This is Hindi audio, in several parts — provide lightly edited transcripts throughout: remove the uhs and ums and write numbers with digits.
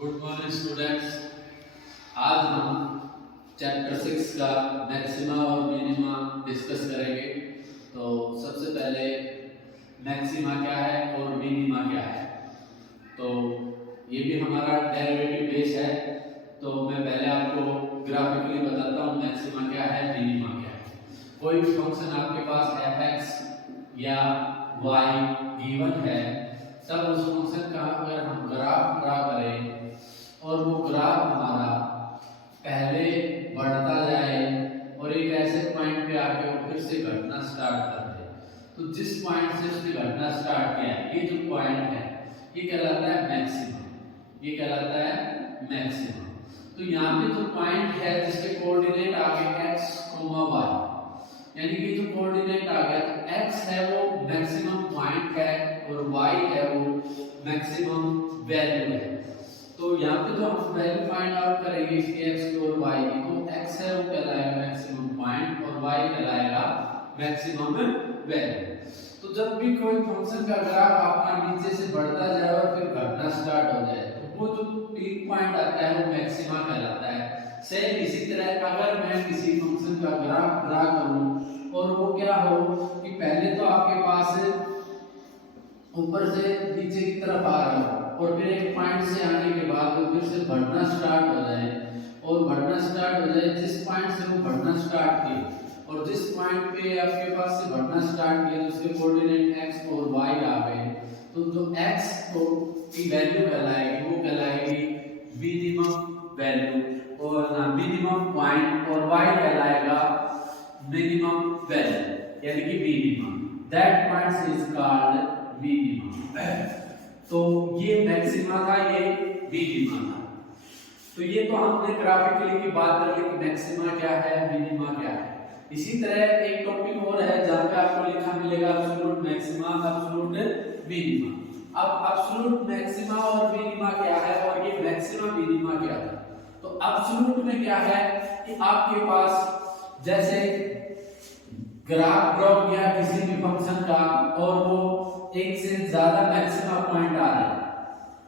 Good morning students. आज हम चैप्टर 6 का मैक्सिमा और मिनिमा डिस्कस करेंगे। तो सबसे पहले मैक्सिमा क्या है और मिनिमा क्या है, तो ये भी हमारा डेरिवेटिव बेस है। तो मैं पहले आपको ग्राफिकली बताता हूँ मैक्सिमा क्या है, मिनिमा क्या है। कोई भी फंक्शन आपके पास f(x) या y गिवन है, तब उस फंक्शन का अगर हम ग्राफ ड्रा करें और वो ग्राफ हमारा पहले बढ़ता जाए और एक ऐसे पॉइंट पे आके वो फिर से घटना स्टार्ट कर दे, तो जिस पॉइंट से उसने घटना स्टार्ट किया है, ये जो पॉइंट है ये कहलाता है मैक्सिमम। ये कहलाता है मैक्सिमम। तो यहाँ पे जो पॉइंट है जिसके कोऑर्डिनेट आ गए x, y, यानी कि जो कोऑर्डिनेट आ गया तो x है वो मैक्सिमम पॉइंट है और y है वो मैक्सिमम वैल्यू है। तो यहाँ पे जो हम वैल्यू फाइंड आउट करेंगे इसके x की और y की, तो x है वो कहलाएगा मैक्सिमम पॉइंट और y कहलाएगा मैक्सिमम वैल्यू। तो जब भी कोई फंक्शन का ग्राफ आपका नीचे से बढ़ता जाए और फिर घटना स्टार्ट हो जाए, तो वो जो पीक पॉइंट आता है वो मैक्सिमा कहलाता है। सेम इसी तरह अगर मैं किसी फंक्शन का ग्राफ ड्रा करूं और वो क्या हो कि पहले तो आपके पास ऊपर से नीचे की तरफ आ रहा हो और फिर एक पॉइंट से आने के बाद वो फिर से बढ़ना स्टार्ट हो जाए, और बढ़ना स्टार्ट हो जाए जिस पॉइंट से वो बढ़ना स्टार्ट किए और जिस पॉइंट पे आपके पास से बढ़ना स्टार्ट किया उसके कोऑर्डिनेट x और y आ गए, तो जो x को की वैल्यू कहलाएगी वो कहलाएगी मिनिमम वैल्यू और मिनिमम पॉइंट, और y कहलाएगा मिनिमम वैल्यू यानी कि minimum. That point is called minimum. तो ये मैक्सिमा था, ये मिनिमा था। तो ये तो हमने ग्राफिकली की बात कर ली कि मैक्सिमा क्या है, मिनिमा क्या है। इसी तरह एक टॉपिक और है जहां पे आपको लिखा मिलेगा एब्सोल्यूट मैक्सिमा, एब्सोल्यूट मिनिमा। अब एब्सोल्यूट मैक्सिमा और मिनिमा क्या है और ये मैक्सिमा मिनिमा क्या है। तो एब्सोल्यूट में क्या है कि आपके पास जैसे ग्राफ ड्रॉ किया किसी भी फंक्शन का और वो एक से ज्यादा मैक्सिमा पॉइंट आ रहा है,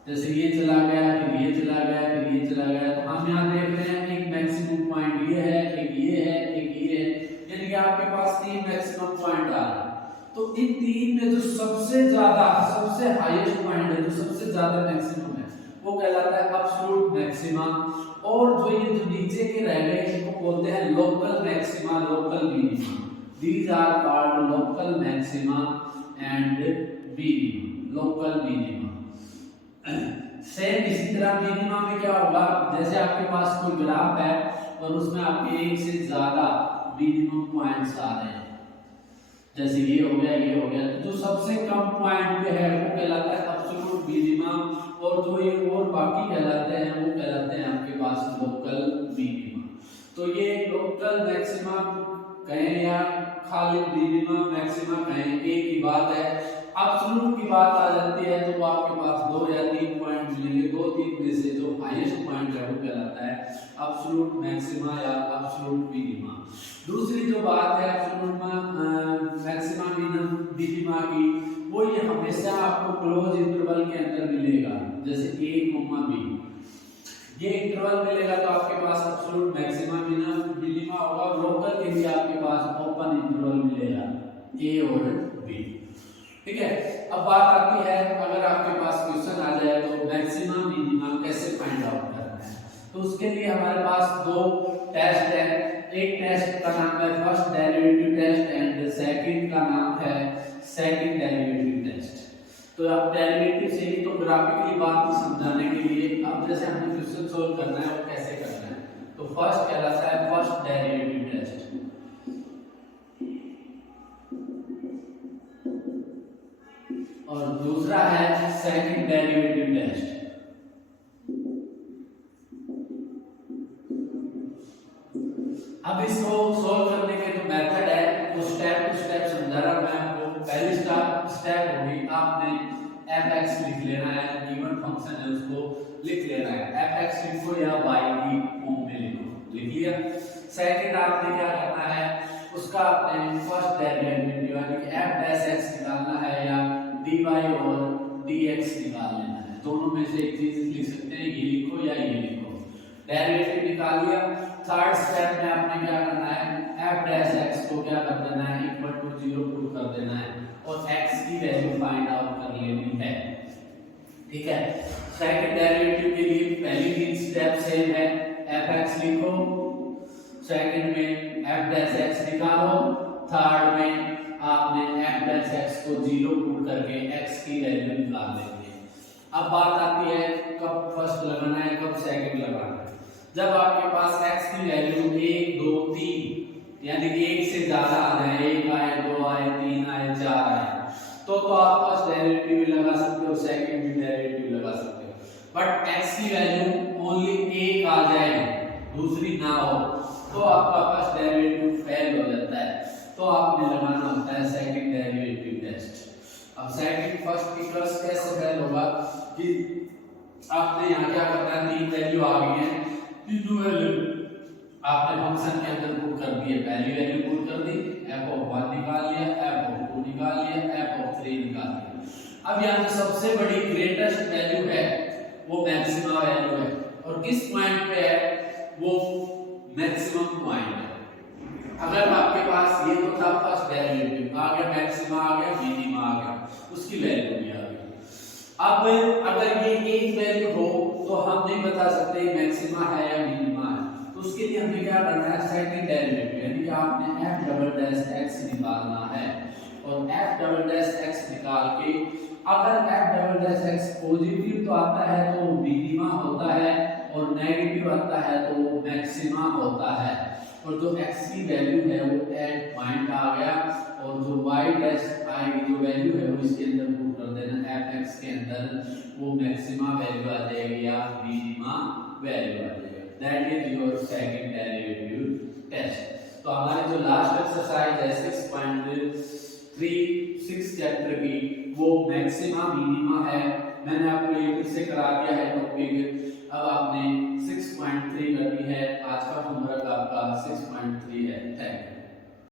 जैसे ये चला गया फिर ये चला गया फिर ये चला गया, तो हम यहाँ देख रहे हैं एक मैक्सिमम पॉइंट ये है, एक ये है, एक ये है, यानी कि आपके पास 3 मैक्सिमम पॉइंट आ रहे हैं। तो इन 3 में जो सबसे ज्यादा सबसे हाईएस्ट पॉइंट है, जो सबसे ज्यादा मैक्सिमम है, वो कहलाता है एब्सोल्यूट मैक्सिमा। और जो ये जो नीचे के रह गए इनको बोलते हैं local maxima, local minima. These are called local maxima and minima, local minima। Same इसी तरह मिनिमा में क्या होगा, जैसे आपके पास कोई ग्राफ है और उसमें आपके एक से ज्यादा मिनिमम पॉइंट्स आ रहे हैं, जैसे ये हो गया ये हो गया, तो जो सबसे कम पॉइंट पे है वो कहलाता है एब्सोल्यूट मिनिमा, और जो ये और बाकी कहलाते हैं वो कहलाते हैं आपके पास लोकल मिनिमा। तो ये लोकल मैक्सिमा कहें या खाली मिनिमा मैक्सिमा कहें, एक ही बात है। एब्सोल्यूट की बात आ जाती है तो आपके पास 2 या 3 पॉइंट मिलेंगे, 2-3 में से जो हाईएस्ट पॉइंट है वो कहलाता है एब्सोल्यूट मैक्सिमा या एब्सोल्यूट मिनिमा। दूसरी जो बात है एब्सोल्यूट मैक्सिमा मिनिमा की, वो ये हमेशा आपको क्लोज इंटरवल के अंदर मिलेगा, जैसे a, b ये इंटरवल मिलेगा तो आपके पास एब्सोल्यूट मैक्सिमा मिनिमा होगा। लोकल के लिए आपके पास ओपन इंटरवल मिलेगा a और b। ठीक है, अब बात आती है अगर आपके पास क्वेश्चन आ जाए तो मैक्सिमा मिनिमा कैसे फाइंड आउट करना है, तो उसके लिए हमारे पास 2 टेस्ट है। एक टेस्ट का नाम है first derivative test and second का नाम है सेकंड डेरिवेटिव टेस्ट। तो आप डेरिवेटिव से ही तो ग्राफिकली बात को समझाने के लिए अब जैसे हमें क्वेश्चन सोल्व करना है वो कैसे करना है, तो फर्स्ट कहलाता है फर्स्ट डेरिवेटिव टेस्ट और दूसरा है सेकंड डेरिवेटिव टेस्ट। अब इसको सोल्व करने के जो मेथड है वो स्टेप टू स्टेप समझा रहा मैं आपको। पहली स्टेप होगी आपने f(x) लिख लेना है, गिवन फंक्शन है उसको लिख लेना है, f(x) लिखो या y की फॉर्म में लिखो, लिख लिया। सेकंड आपने क्या करना है, उसका आपने फर्स्ट डेरिवेटिव यानी कि f(x) निकालना है या dy और dx निकाल लेना है। दोनों में से एक चीज लिख सकते हैं, ये लिखो डेरिवेटिव निकाल लिया। थर्ड स्टेप में आपने क्या करना है, f डैश x को क्या कर देना है, इक्वल टू 0 पुट कर देना है और x की वैल्यू फाइंड आउट कर लेनी है। ठीक है, सेकंड डेरिवेटिव के लिए पहली तीन स्टेप सेम है, fx लिखो, सेकंड में f डैश x निकालो, थर्ड में आपने f डैश x को 0 पुट करके x की वैल्यू निकाल लेंगे। अब बात आती है कब फर्स्ट लगाना है, कब सेकंड लगाना है। जब आपके पास x की वैल्यू 1 2 3 यानी कि 1 से ज्यादा आ जाए, 1 आए 2 आए 3 आए 4 आए, तो आप फर्स्ट डेरिवेटिव भी लगा सकते हो, सेकंड भी डेरिवेटिव लगा सकते हो। बट x की वैल्यू ओनली 1 आ जाए, दूसरी ना हो, तो आपका फर्स्ट डेरिवेटिव फेल हो जाता है, तो आपने लगाना होता है सेकंड डेरिवेटिव टेस्ट। अब सेकंड फर्स्ट की प्लस कैसे फेल होगा कि आपने यहाँ क्या करना है, तीन वैल्यू आ गई है, तीनों वैल्यू आपने फंक्शन के अंदर पुट कर दी है। पहली वैल्यू पुट कर दी, f(1) निकाल लिया, f(2) निकाल लिया, f(3) निकाल लिया। अब यहाँ जो सबसे बड़ी ग्रेटेस्ट वैल्यू है वो मैक्सिमा वैल्यू है, और किस पॉइंट पे है, वो मैक्सिमम पॉइंट है। अगर आपके पास ये तो था फर्स्ट डेरिवेटिव, आ गया मैक्सिमा आ गया, मिनिमा आ गया, उसकी वैल्यू भी आ गई। अब अगर ये एक वैल्यू हो तो हम नहीं बता सकते मैक्सिमा है या मिनिमा है, तो उसके लिए हमें क्या करना है, सेकंड डेरिवेटिव यानी कि आपने f डबल डैश x निकालना है, और f डबल डैश x निकाल के अगर f double dash x positive तो आता है तो मिनिमा होता है, और नेगेटिव आता है तो मैक्सिमा होता है, और जो x की वैल्यू है वो एट पॉइंट आ गया, और जो y डैश आएगी जो वैल्यू है वो इसके अंदर पुट कर देना fx के अंदर, वो मैक्सिमा वैल्यू आ जाएगी या मिनिमा वैल्यू आ जाएगी। That is your second derivative test. तो हमारी जो लास्ट एक्सरसाइज है 6.36 चैप्टर की, वो मैक्सिमा मिनिमा है। मैंने आपको ये फिर से करा दिया है टॉपिक, अब आपने 6.3 करनी है। आज का होमवर्क आपका 6.3 है।